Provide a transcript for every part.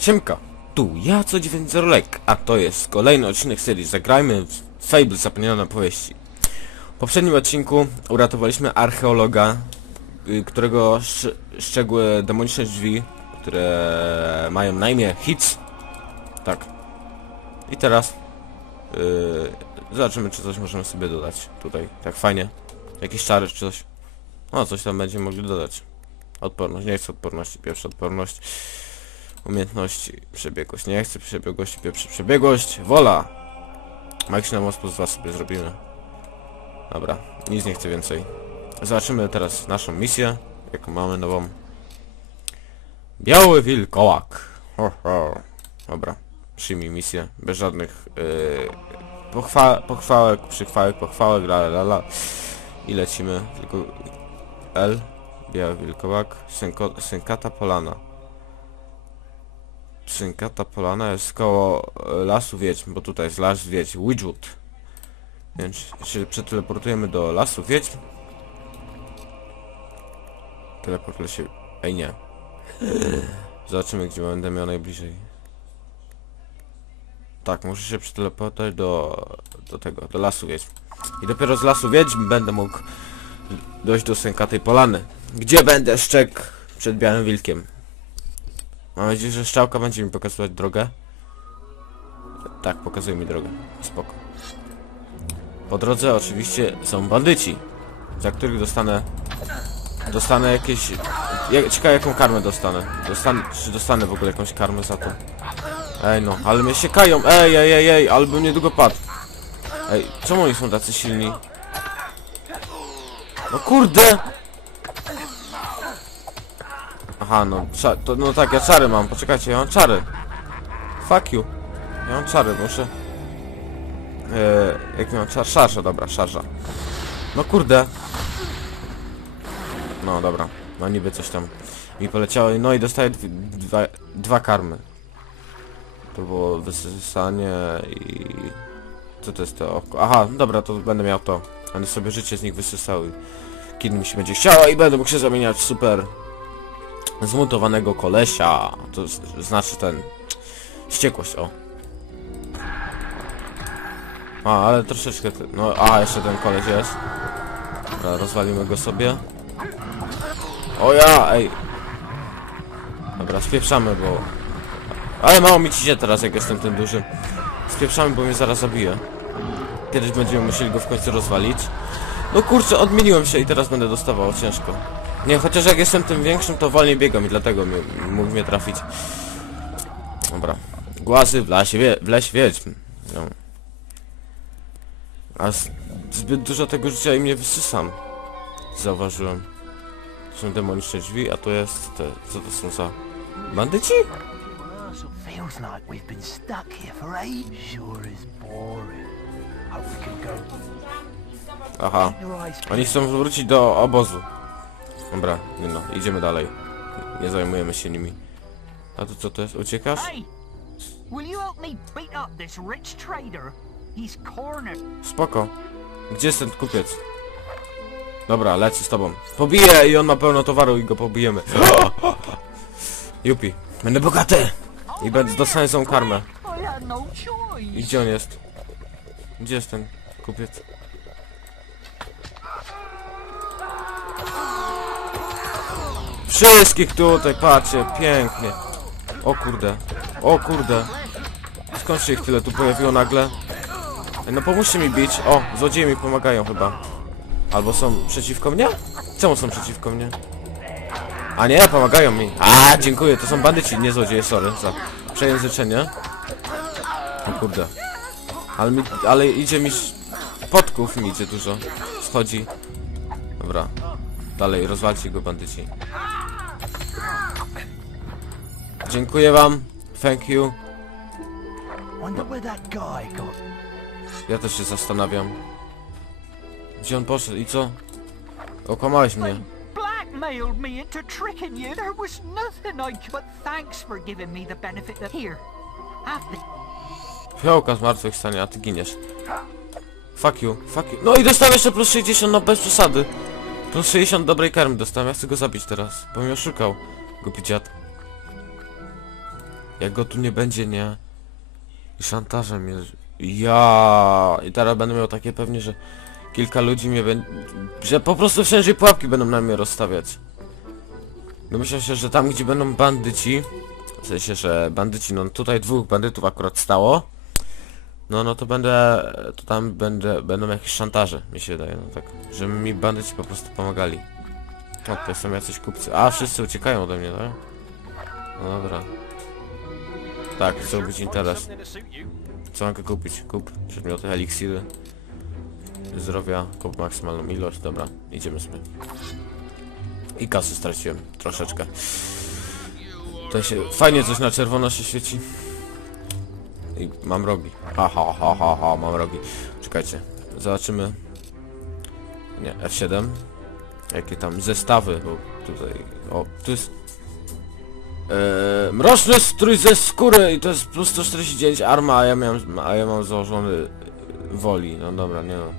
Siemka, tu ja co 9.0 lek, a to jest kolejny odcinek serii Zagrajmy w Fable Zapomniane Opowieści. W poprzednim odcinku uratowaliśmy archeologa, y, którego sz szczegóły demoniczne drzwi, które mają na imię Hits. Tak. I teraz yy, zobaczymy czy coś możemy sobie dodać tutaj, tak fajnie. Jakieś czary czy coś. O, coś tam będziemy mogli dodać. Odporność, nie chcę odporności, pierwsza odporność. Umiejętności, przebiegłość, nie chcę przebiegłości, pierwsza przebiegłość, wola! Magiczna moc plus dwa sobie zrobimy. Dobra, nic nie chcę więcej. Zobaczymy teraz naszą misję, jaką mamy nową. Biały wilkołak. Ho, ho. Dobra, przyjmij misję, bez żadnych yy, pochwa pochwałek, przychwałek, pochwałek, la la la. I lecimy, tylko L, biały wilkołak, synko, synkata polana. Synkata polana jest koło e, lasu wiedźm, bo tutaj jest las wiedźm, Widgewood. Więc się przeteleportujemy do lasu wiedźm. Teleport się... Ej nie. Zobaczymy gdzie będę miał najbliżej. Tak, muszę się przeteleportować do, do tego, do lasu wiedźm. I dopiero z lasu wiedźm będę mógł dojść do Synkatej Polany. Gdzie będę szczekł przed białym wilkiem. Mam nadzieję, że szczałka będzie mi pokazywać drogę. Tak, pokazuje mi drogę. Spoko. Po drodze oczywiście są bandyci, za których dostanę... Dostanę jakieś... Ja, ciekawe jaką karmę dostanę. Dostanę... Czy dostanę w ogóle jakąś karmę za to? Ej no, ale mnie siekają! Ej, ej, ej, ej, ale bym niedługo padł. Ej, czemu oni są tacy silni? No kurde! Aha, no, to, no tak, ja czary mam, poczekajcie, ja mam czary. Fuck you. Ja mam czary, muszę... Eee, jak mam czar? Szarża, dobra, szarża. No kurde. No dobra, no niby coś tam mi poleciało, no i dostaję dwa, dwa karmy. To było wysysanie i... Co to jest to? Aha, dobra, to będę miał to. One sobie życie z nich wysysały. Kiedy mi się będzie chciało i będę mógł się zamieniać super zmutowanego kolesia. To znaczy ten... Wściekłość, o. A, ale troszeczkę... No, a, jeszcze ten koleś jest. Dobra, rozwalimy go sobie. O ja, ej. Dobra, spieprzamy, bo... Ale mało mi ciśnie teraz, jak jestem tym dużym. Spieprzamy, bo mnie zaraz zabije. Kiedyś będziemy musieli go w końcu rozwalić. No kurczę, odmieniłem się i teraz będę dostawał ciężko. Nie, chociaż jak jestem tym większym, to wolniej biegam i dlatego mi, mógł mnie trafić. Dobra. Głasy w lasie, wie, w lesie wiedźm. No. A z, zbyt dużo tego życia i mnie wysysam. Zauważyłem. To są demoniczne drzwi, a to jest te, co to są za... Bandyci? Feels like we've been stuck here for ages. Sure is boring. Hope we can go. Aha. Oni chcą wrócić do obozu. Dobra, nie no, idziemy dalej. Nie zajmujemy się nimi. A to co to jest? Uciekasz? Spoko. Gdzie jest ten kupiec? Dobra, lecę z tobą. Pobiję i on ma pełno towaru i go pobijemy. Jupi. Będę bogaty! I będę dostanę tą karmę. I no I gdzie on jest? Gdzie jest ten kupiec? Wszystkich tutaj, patrzcie, pięknie. O kurde, o kurde. Skąd się ich tyle tu pojawiło nagle? No pomóżcie mi bić. O, złodzieje mi pomagają chyba. Albo są przeciwko mnie? Czemu są przeciwko mnie? A nie, pomagają mi. A, dziękuję, to są bandyci, nie złodzieje, sorry za przejęzyczenie. O kurde. Ale mi, ale idzie mi... Podków mi idzie dużo. Schodzi. Dobra. Dalej, rozwalcie go bandyci. Dziękuję wam. Thank you. Ja też się zastanawiam. Gdzie on poszedł i co? Okłamałeś mnie. Blackmailed me into tricking you. There was nothing I could. But thanks for giving me the benefit of. Here. Have the. Fiołka zmartwychwstania, a ty giniesz. Fuck you, fuck you. No i dostałem jeszcze plus 60, no bez przesady. Plus 60 dobrej karmy dostałem, ja chcę go zabić teraz, bo mnie oszukał. Głupi dziad. Jak go tu nie będzie, nie? I szantażem jest. Ja I teraz będę miał takie pewnie, że kilka ludzi mnie będzie... Że po prostu wszędzie pułapki będą na mnie rozstawiać. Domyślam się, że tam gdzie będą bandyci, w sensie, że bandyci, no tutaj dwóch bandytów akurat stało, no no to będę, to tam będę, będą jakieś szantaże, mi się wydaje, no tak, że mi bandyci po prostu pomagali. O, to są jacyś kupcy. A, wszyscy uciekają ode mnie, tak? No dobra. Tak, chcą być interes. Co mogę kupić? Kup przedmioty, eliksiry. Zdrowia, kup maksymalną ilość, dobra, idziemy sobie. I kasy straciłem, troszeczkę. To się, fajnie coś na czerwono się świeci. I mam rogi. Ha, ha, ha, ha, ha, mam rogi. Czekajcie, zobaczymy. Nie, F7. Jakie tam zestawy, bo tutaj... O, tu jest... Eee, mroczny strój ze skóry i to jest plus 149 arma, a ja miałem, a ja mam założony e, woli, no dobra, nie no.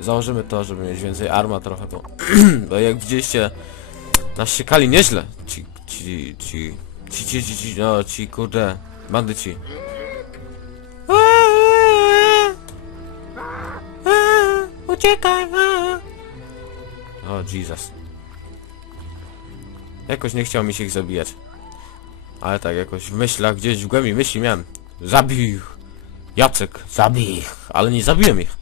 Założymy to, żeby mieć więcej arma trochę, bo, bo jak widzieliście, nas siekali nieźle, ci, ci, ci, ci, ci, ci, ci, no, ci, kurde, bandyci. Uciekaj! O, Jesus. Jakoś nie chciał mi się ich zabijać. Ale tak, jakoś w myślach, gdzieś w głębi myśli miałem. Zabij ich! Jacek, zabij ich! Ale nie zabiłem ich.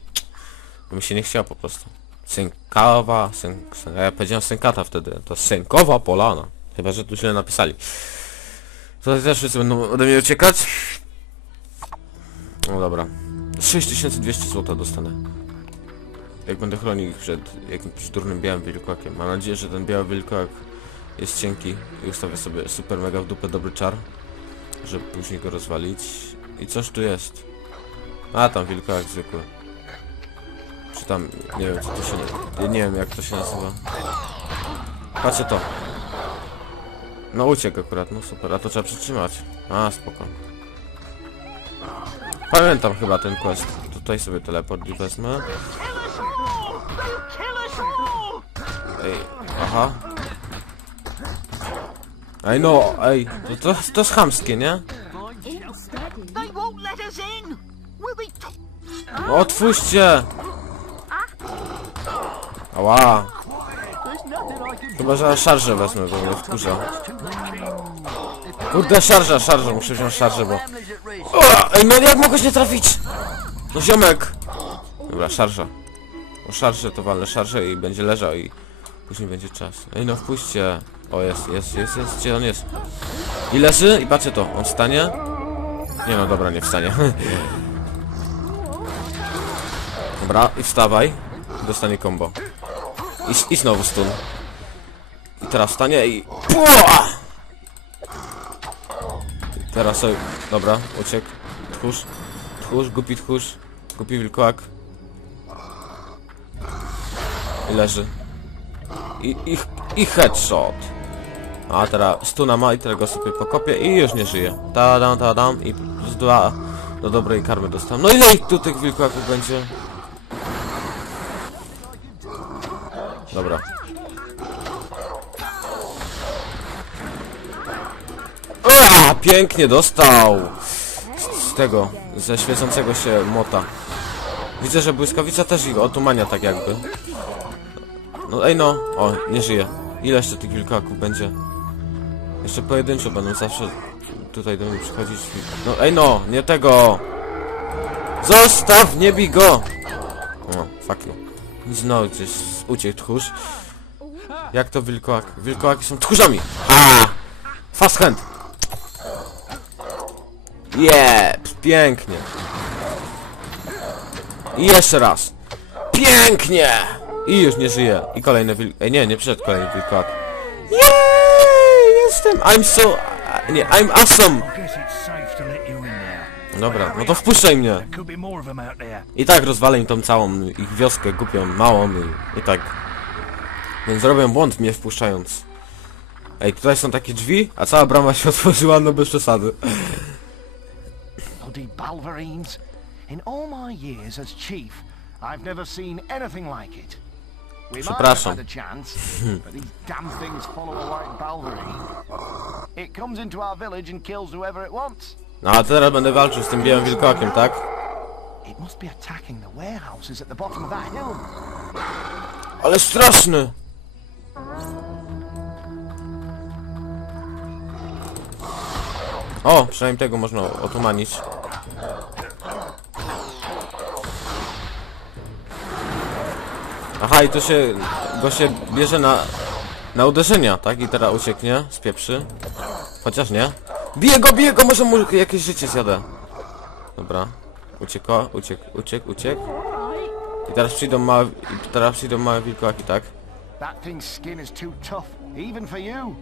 Bo mi się nie chciało po prostu. Sękawa, sęk, sęk, a ja powiedziałem sękata wtedy. To sękowa polana. Chyba, że tu źle napisali. To też wszyscy będą ode mnie uciekać. No dobra. 6200 zł dostanę. Jak będę chronił ich przed jakimś durnym białym wilkołakiem. Mam nadzieję, że ten biały wilkołak jest cienki i ustawię sobie super mega w dupę dobry czar, żeby później go rozwalić. I coś tu jest. A tam wilkołak zwykły. Czy tam, nie wiem co to się, nie wiem jak to się nazywa. Patrzcie to. No uciekł akurat, no super, a to trzeba przytrzymać. A, spoko. Pamiętam chyba ten quest. Tutaj sobie teleport i wezmę. Ej, aha. Ej no, ej, to, to, to jest chamskie, nie? They won't let us in! Will they t- Otwórzcie! Ała! Chyba, że szarżę wezmę, bo mnie wkurza. Kurde, szarża, szarża, muszę wziąć szarżę, bo... O, ej, no jak mogłeś nie trafić? No ziomek! Dobra, szarża. O szarżę to walnę szarżę i będzie leżał i... Później będzie czas. Ej, no wpuśćcie. O, jest, jest, jest, jest, gdzie on jest? I leży, i patrzcie to, on wstanie? Nie no, dobra, nie wstanie. Dobra, i wstawaj. Dostanie combo. I, I znowu stun. I teraz wstanie i... Pua! Teraz sobie... Dobra, uciekł. Tchórz. Tchórz, głupi tchórz. Głupi wilkołak. I leży. I, i, I headshot. A teraz stuna ma i teraz go sobie pokopię i już nie żyje. Tadam, tadam i plus dwa do dobrej karmy dostałem. No ile tu tych wilkołaków będzie? Dobra. Ua, pięknie dostał! Z, z tego, ze świecącego się mota. Widzę, że błyskawica też ich otumania tak jakby. No ej no, o, nie żyje. Ile jeszcze tych wilkołaków będzie? Jeszcze pojedynczo będą zawsze tutaj do mnie przychodzić. No ej no, nie tego! Zostaw, nie bij go! O, fuck you. Znowu gdzieś uciekł tchórz. Jak to wilkołak? Wilkołaki są tchórzami! A! Fast hand! Yeah! Pięknie! I jeszcze raz! Pięknie! I już nie żyje. I kolejny wilk... Ej, nie, nie przyszedł kolejny wilkołak. Jej! Jestem! I'm so... Nie, I'm awesome! Dobra, no to wpuszczaj mnie! I tak rozwalę im tą całą ich wioskę głupią, małą i, i tak. Więc robię błąd mnie wpuszczając. Ej, tutaj są takie drzwi, a cała brama się otworzyła, no bez przesady. In all my years as chief, I've never seen anything like it. Przepraszam. No a teraz będę walczył z tym białym wilkołakiem, tak? Ale straszny! O, przynajmniej tego można otumanić. Aha, i to się... go się bierze na... na uderzenia, tak? I teraz ucieknie, spieprzy. Chociaż nie. Bije go, bije go, może mu jakieś życie zjadę. Dobra. Uciekła, uciekł, uciekł, uciekł. I teraz przyjdą małe... i teraz przyjdą małe wilkołaki, tak? That thing's skin is too tough, even for you.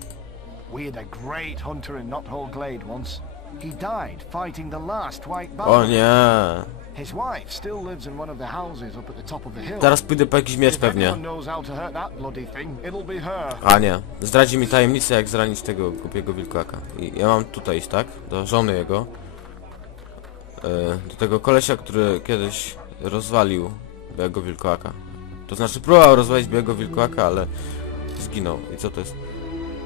We had a great hunter in Knothole Glade once. He died fighting the last white O nie. His wife still lives in one of the houses up at the top of the hill. Teraz pójdę po jakiś miecz pewnie. A nie. Zdradzi mi tajemnicę jak zranić tego głupiego wilkołaka. I ja mam tutaj iść, tak? Do żony jego. E, do tego kolesia, który kiedyś rozwalił białego wilkołaka. To znaczy próbował rozwalić białego wilkołaka, ale zginął. I co to jest?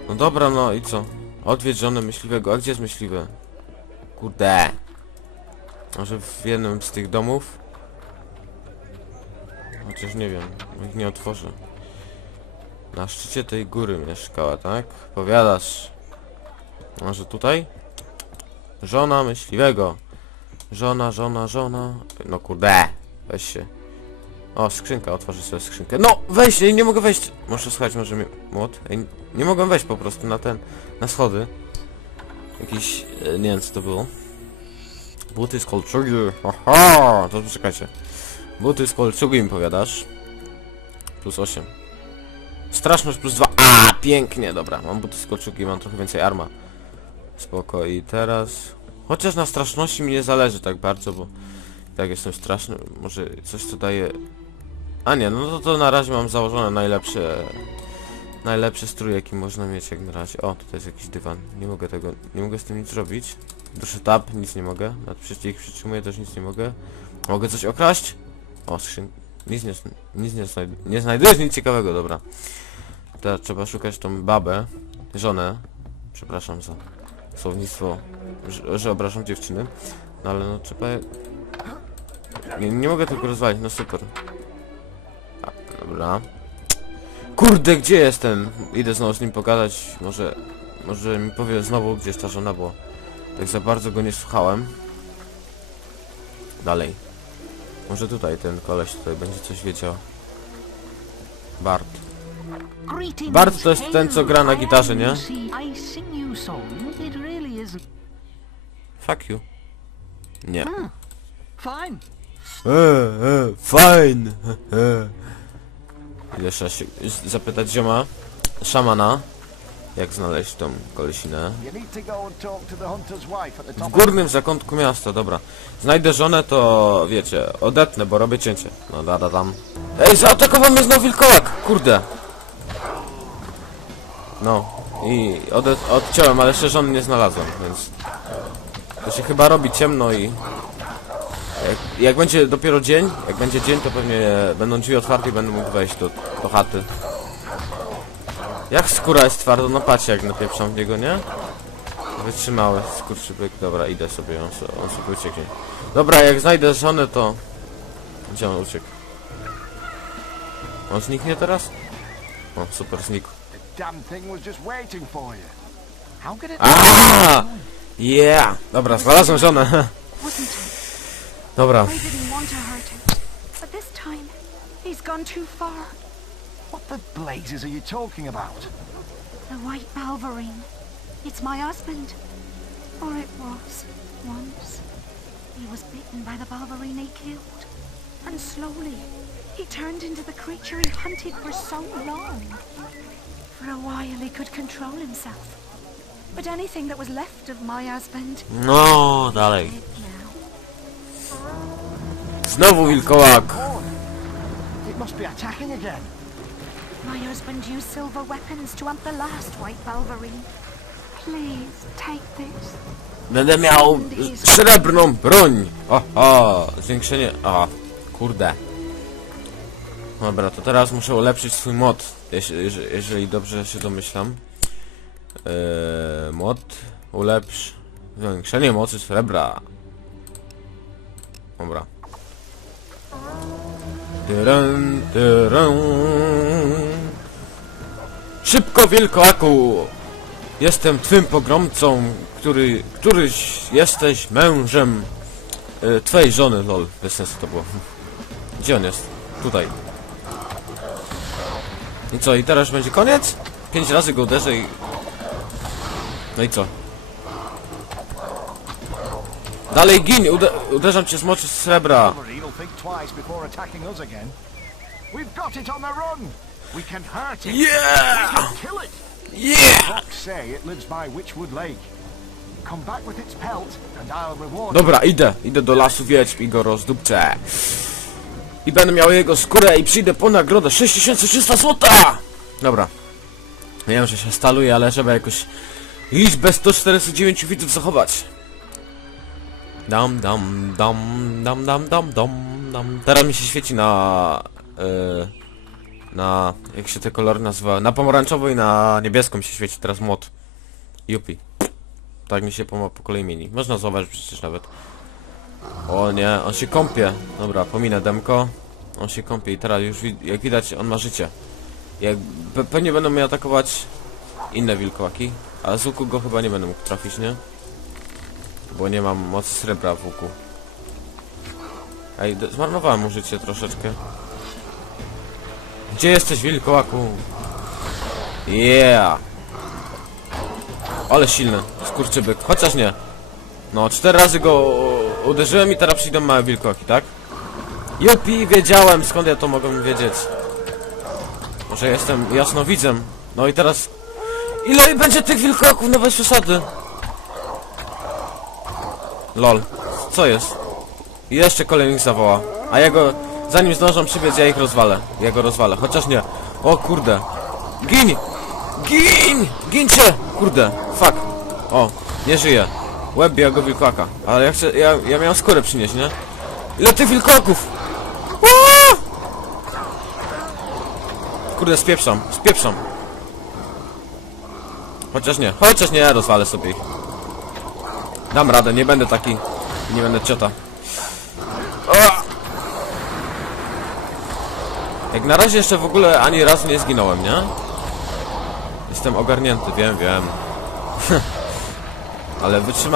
No dobra, no i co? Odwiedź żonę myśliwego. A gdzie jest myśliwy? Kurde. Może w jednym z tych domów? Chociaż nie wiem. Ich nie otworzę. Na szczycie tej góry mieszkała, tak? Powiadasz. Może tutaj? Żona myśliwego. Żona, żona, żona. No kurde. Weź się. O, skrzynka, otworzę sobie skrzynkę. No, weź, ej, nie mogę wejść. Muszę słuchać, może mi... Młot? Ej, nie mogę wejść po prostu na ten... Na schody. Jakiś... E, nie wiem co to było. Buty z kolczugi. Aha! To czekajcie. Buty z kolczugi mi powiadasz. Plus 8. Straszność plus 2. A, pięknie, dobra. Mam buty z kolczugi, mam trochę więcej arma. Spoko i teraz... Chociaż na straszności mi nie zależy tak bardzo, bo... Tak jestem straszny. Może coś co daje... A nie, no to, to na razie mam założone najlepsze... Najlepszy strój jaki można mieć jak na razie. O, tutaj jest jakiś dywan. Nie mogę tego... Nie mogę z tym nic zrobić. Duszę tab, nic nie mogę. Nad ich przytrzymuję, też nic nie mogę. Mogę coś okraść? O, skrzyn... Nic nie, nic nie, znajd nie znajdujesz nic ciekawego, dobra. Teraz trzeba szukać tą babę, żonę. Przepraszam za słownictwo, że, że obrażam dziewczyny. No ale no trzeba... Nie, nie mogę tylko rozwalić, no super. A, dobra. Kurde, gdzie jestem? Idę znowu z nim pogadać, może... Może mi powie znowu, gdzie jest ta żona, bo... Tak za bardzo go nie słuchałem. Dalej. Może tutaj ten koleś tutaj będzie coś wiedział. Bart. Bart to jest ten, co gra na gitarze, nie? Fuck you. Nie. fine. Eee, fine. Ile trzeba się zapytać zioma, szamana, jak znaleźć tą kolesinę. W górnym zakątku miasta, dobra. Znajdę żonę, to wiecie, odetnę, bo robię cięcie. No da, da tam. Ej, zaatakował mnie znowu wilkołak! Kurde. No. I odciąłem, ale jeszcze żony nie znalazłem, więc... To się chyba robi ciemno i... Jak, będzie dopiero dzień, jak będzie dzień, to pewnie będą drzwi otwarte i będę mógł wejść do, do chaty. Jak skóra jest twarda, no patrzcie jak napieprzam w niego, nie? Wytrzymały, skurczybyk. Dobra, idę sobie, on, on sobie ucieknie. Dobra, jak znajdę żonę, to... Gdzie on uciekł? On zniknie teraz? O, super, znikł. Aaaa! Yeah! Dobra, znalazłem żonę. Wasn't? Dobra. I didn't want to hurt him. But this time, he's gone too far. What the blazes are you talking about? The White Balverine. It's my husband. Or it was, once. He was bitten by the Balverine he killed. And slowly, he turned into the creature he hunted for so long. For a while, he could control himself. But anything that was left of my husband, No, dalej. Znowu wilkołak. Corn. It must be attacking again. My husband used silver weapons to hunt the last White Balverine. Please, take this. Będę miał srebrną broń. Oho, zwiększenie... A, kurde. Dobra, to teraz muszę ulepszyć swój mod, jeżeli, jeżeli dobrze się domyślam. Eee, mod, ulepsz, zwiększenie mocy srebra. Dobra. Tyryn, tyryn. Szybko wilkołaku! Jestem twym pogromcą, który, któryś jesteś mężem e, twojej żony, lol, bez sensu to było. Gdzie on jest? Tutaj. I co, i teraz będzie koniec? Pięć razy go uderzę i... No i co? Dalej gin! Ude uderzam cię z mocy srebra! Yeah! Yeah! Dobra, idę. Idę do lasu wiedźm i go rozdupcę. I będę miał jego skórę i przyjdę po nagrodę 6300 złota! Dobra. Wiem, że się staluje, ale trzeba jakoś liczbę 149 widzów zachować. Dam, dam, dam, dam, dam, dam, dam, dam. Teraz mi się świeci na... Yy, na... jak się te kolory nazywa? Na pomarańczowo i na niebieską mi się świeci teraz mod. Jupi. Tak mi się po, po kolei mieni. Można zauważyć przecież nawet. O nie, on się kąpie. Dobra, pominę demko. On się kąpie i teraz już jak widać on ma życie. Jak, pe pewnie będą mnie atakować inne wilkołaki. A z łuku go chyba nie będę mógł trafić, nie? Bo nie mam mocy srebra w łuku. Ej, zmarnowałem mu życie troszeczkę. Gdzie jesteś wilkołaku? Yeah! Ale silny, skurczybyk, chociaż nie. No, cztery razy go uderzyłem i teraz przyjdą małe wilkoki, tak? Jupi, wiedziałem, skąd ja to mogłem wiedzieć. Że jestem jasnowidzem. No i teraz... Ile będzie tych wilkoków na bez przesady? Lol, co jest? Jeszcze kolejnych zawoła. A ja go... Zanim zdążą przybiec, ja ich rozwalę. Ja go rozwalę, chociaż nie. O kurde. Gin! Gin! Gincie! Kurde, fuck. O, nie żyje. Łeb białego wilkołaka. Ale ja chcę, ja, ja miałem skórę przynieść, nie? Ile tych wilkołaków? Aaa! Kurde, spieprzam, spieprzam. Chociaż nie, chociaż nie, rozwalę sobie ich. Dam radę, nie będę taki. Nie będę ciota. Aaa! Jak na razie jeszcze w ogóle ani razu nie zginąłem, nie? Jestem ogarnięty, wiem, wiem. Ale wytrzyma